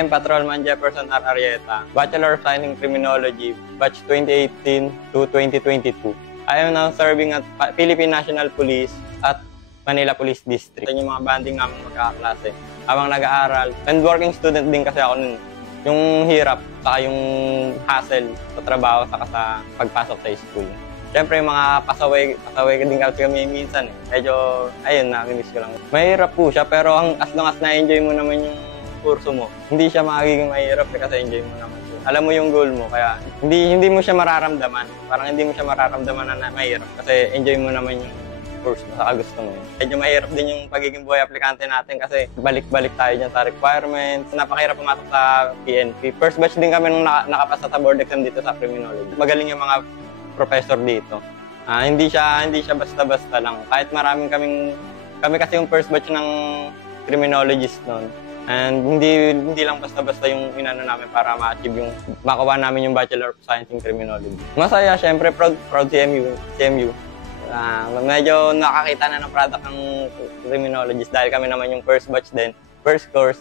I am Patrolman Jefferson R. Arrieta, Bachelor of Science in Criminology, batch 2018 to 2022. I am now serving at Philippine National Police at Manila Police District. Yan yung mga banding namin magkakaklase habang nag-aaral. And working student din kasi ako nun. Yung hirap, saka yung hassle sa trabaho, saka sa pagpasok sa school. Siyempre, yung mga pasaway din kasi kami minsan. Medyo, ayun, nakimiss ko lang. Mahirap po siya, pero as long as na-enjoy mo naman yung kurso mo, hindi siya magiging mahirap kasi enjoy mo naman. Alam mo yung goal mo, kaya hindi mo siya mararamdaman. Parang hindi mo siya mararamdaman na mahirap kasi enjoy mo naman yung course mo, saka gusto mo yun. Medyo mahirap din yung pagiging buhay aplikante natin kasi balik-balik tayo dyan sa requirements. Napakahirap pumasok sa PNP. First batch din kami nung nakapasa sa board exam dito sa criminology. Magaling yung mga professor dito. Hindi siya basta-basta lang. Kahit kami kasi yung first batch ng criminologist noon. And hindi lang basta-basta yung inano namin para ma-achieve yung makuha namin yung Bachelor of Science in Criminology. Masaya, syempre proud CMU. Medyo nakakita na ng product ng criminologist dahil kami naman yung first batch din, first course,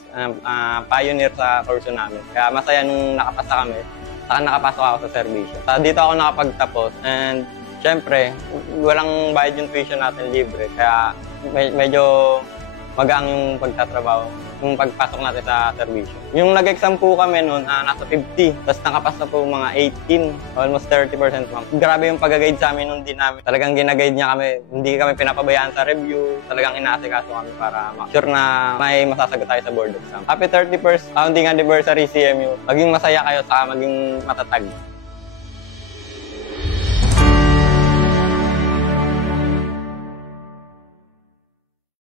pioneer sa kurso namin. Kaya masaya nung nakapasa kami. Saka nakapasok ako sa servisyo. Dito ako nakapagtapos and syempre, walang bayad yung tuition natin libre. Kaya medyo magaan yung pagtatrabaho, yung pagpasok natin sa servisyo. Yung nag-exam po kami noon, nasa 50. Tapos nakapasa po mga 18, almost 30% ma'am. Grabe yung pag-guide sa amin noon din namin. Talagang ginaguide niya kami. Hindi kami pinapabayaan sa review. Talagang inaasikaso kami para ma-sure na may masasagot tayo sa board exam. Happy 31st founding anniversary CMU. Maging masaya kayo, saka maging matatag.